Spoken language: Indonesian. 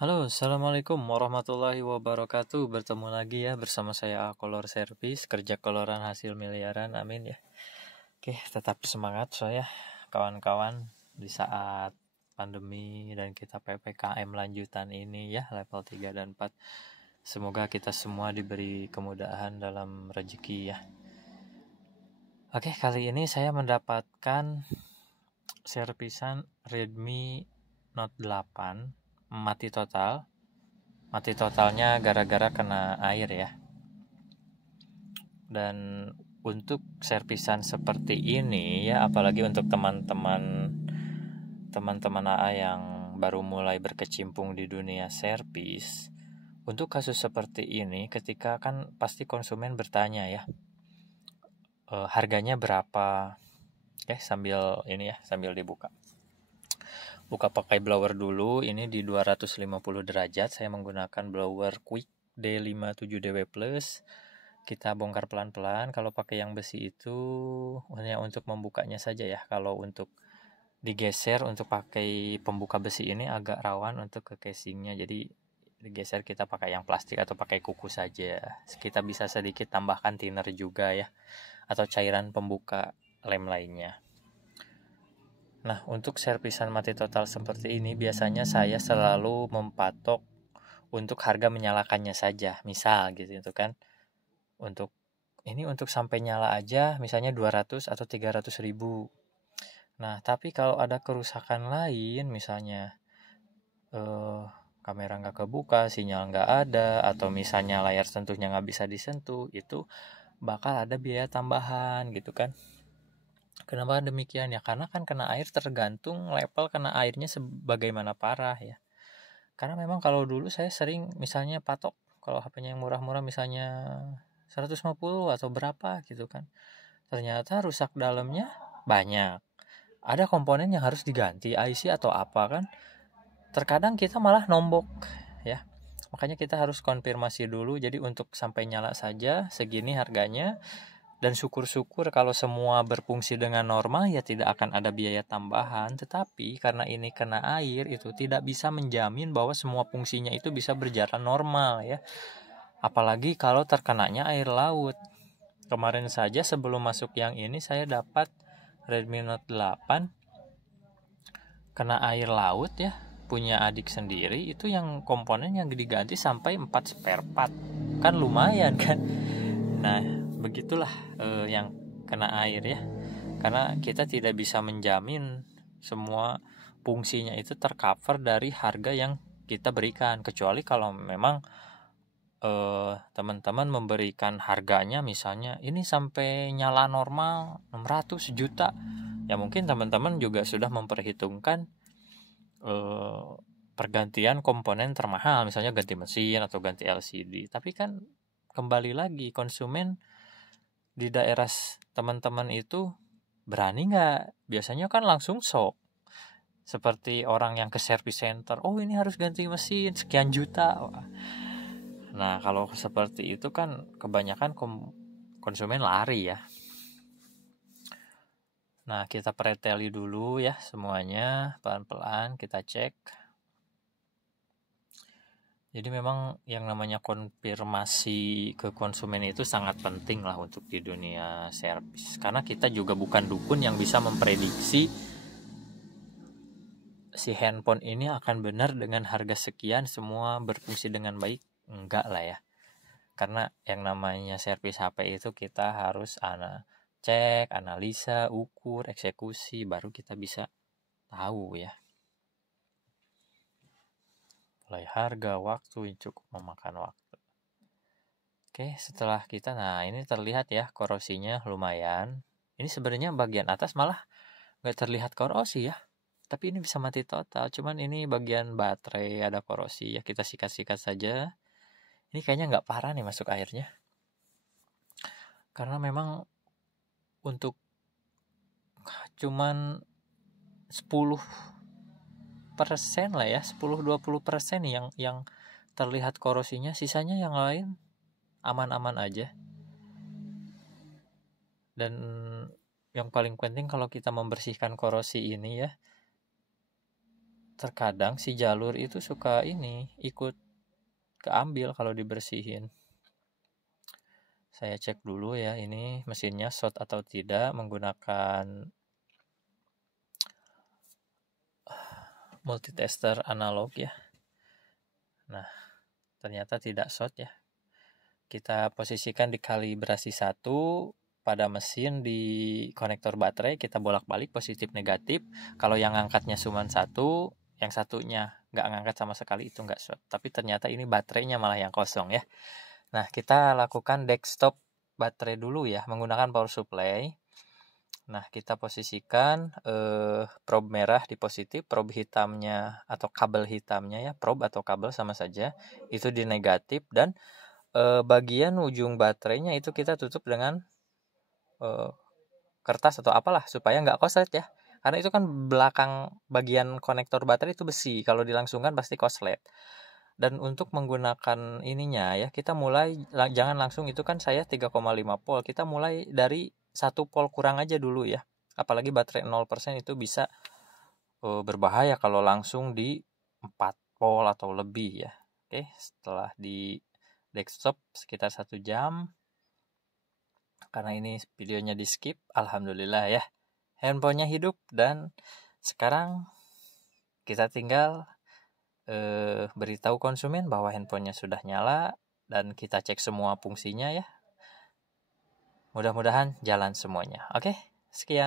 Halo, Assalamualaikum warahmatullahi wabarakatuh. Bertemu lagi ya bersama saya Kolor Service, kerja koloran hasil miliaran, amin ya. Oke, tetap semangat saya kawan-kawan di saat pandemi dan kita PPKM lanjutan ini ya, level 3 dan 4. Semoga kita semua diberi kemudahan dalam rezeki ya. Oke, kali ini saya mendapatkan servisan Redmi Note 8 mati total. Mati totalnya gara-gara kena air ya. Dan untuk servisan seperti ini ya, apalagi untuk teman-teman AA yang baru mulai berkecimpung di dunia servis, untuk kasus seperti ini ketika kan pasti konsumen bertanya ya, harganya berapa. Sambil dibuka pakai blower dulu. Ini di 250 derajat saya menggunakan blower Quick D57DW Plus. Kita bongkar pelan-pelan. Kalau pakai yang besi itu hanya untuk membukanya saja ya. Kalau untuk digeser untuk pakai pembuka besi ini agak rawan untuk ke casingnya, jadi digeser kita pakai yang plastik atau pakai kuku saja. Kita bisa sedikit tambahkan thinner juga ya, atau cairan pembuka lem lainnya. Nah, untuk servisan mati total seperti ini biasanya saya selalu mempatok untuk harga menyalakannya saja. Misal gitu itu kan. Untuk sampai nyala aja misalnya 200 atau 300 ribu. Nah, tapi kalau ada kerusakan lain misalnya kamera nggak kebuka, sinyal nggak ada, atau misalnya layar sentuhnya nggak bisa disentuh, itu bakal ada biaya tambahan gitu kan. Kenapa demikian ya? Karena kan kena air tergantung level kena airnya sebagaimana parah ya. Karena memang kalau dulu saya sering misalnya patok kalau HP-nya yang murah-murah misalnya 150 atau berapa gitu kan. Ternyata rusak dalamnya banyak. Ada komponen yang harus diganti, IC atau apa kan. Terkadang kita malah nombok ya. Makanya kita harus konfirmasi dulu. Jadi untuk sampai nyala saja segini harganya. Dan syukur-syukur kalau semua berfungsi dengan normal ya tidak akan ada biaya tambahan. Tetapi karena ini kena air itu tidak bisa menjamin bahwa semua fungsinya itu bisa berjalan normal ya. Apalagi kalau terkenanya air laut. Kemarin saja sebelum masuk yang ini saya dapat Redmi Note 8 kena air laut ya. Punya adik sendiri itu yang komponen yang diganti sampai 4 spare part. Kan lumayan kan. Nah, begitulah yang kena air ya. Karena kita tidak bisa menjamin semua fungsinya itu tercover dari harga yang kita berikan, kecuali kalau memang teman-teman memberikan harganya misalnya ini sampai nyala normal 600 juta. Ya mungkin teman-teman juga sudah memperhitungkan pergantian komponen termahal, misalnya ganti mesin atau ganti LCD. Tapi kan kembali lagi konsumen di daerah teman-teman itu berani nggak? Biasanya kan langsung shock. Seperti orang yang ke service center, oh ini harus ganti mesin sekian juta. Nah kalau seperti itu kan kebanyakan konsumen lari ya. Nah kita preteli dulu ya semuanya, pelan-pelan kita cek. Jadi memang yang namanya konfirmasi ke konsumen itu sangat penting lah untuk di dunia servis. Karena kita juga bukan dukun yang bisa memprediksi si handphone ini akan benar dengan harga sekian semua berfungsi dengan baik. Enggak lah ya. Karena yang namanya servis HP itu kita harus cek, analisa, ukur, eksekusi, baru kita bisa tahu ya. Mulai harga, waktu yang cukup memakan waktu. Oke, setelah kita, nah ini terlihat ya korosinya lumayan. Ini sebenarnya bagian atas malah nggak terlihat korosi ya. Tapi ini bisa mati total. Cuman ini bagian baterai ada korosi ya, kita sikat-sikat saja. Ini kayaknya nggak parah nih masuk airnya. Karena memang untuk cuman 10% lah ya, 10-20% yang terlihat korosinya. Sisanya yang lain aman-aman aja. Dan yang paling penting kalau kita membersihkan korosi ini ya, terkadang si jalur itu suka ikut keambil kalau dibersihin. Saya cek dulu ya, ini mesinnya short atau tidak menggunakan multitester analog ya. Nah, ternyata tidak short ya. Kita posisikan di kalibrasi 1 pada mesin di konektor baterai, kita bolak-balik positif negatif. Kalau yang angkatnya cuma 1, yang satunya nggak ngangkat sama sekali, itu nggak short. Tapi ternyata ini baterainya malah yang kosong ya. Nah, kita lakukan desktop baterai dulu ya, menggunakan power supply. Nah, kita posisikan probe merah di positif, probe hitamnya atau kabel hitamnya ya, probe atau kabel sama saja, itu di negatif, dan bagian ujung baterainya itu kita tutup dengan kertas atau apalah supaya nggak koslet ya, karena itu kan belakang bagian konektor baterai itu besi, kalau dilangsungkan pasti koslet. Dan untuk menggunakan ininya ya, kita mulai jangan langsung, itu kan saya 3,5 volt, kita mulai dari 1 volt kurang aja dulu ya, apalagi baterai 0% itu bisa berbahaya kalau langsung di 4 volt atau lebih ya. Oke, setelah di desktop sekitar 1 jam, karena ini videonya di skip, alhamdulillah ya, handphonenya hidup. Dan sekarang kita tinggal beritahu konsumen bahwa handphonenya sudah nyala, dan kita cek semua fungsinya ya. Mudah-mudahan jalan semuanya. Oke, sekian.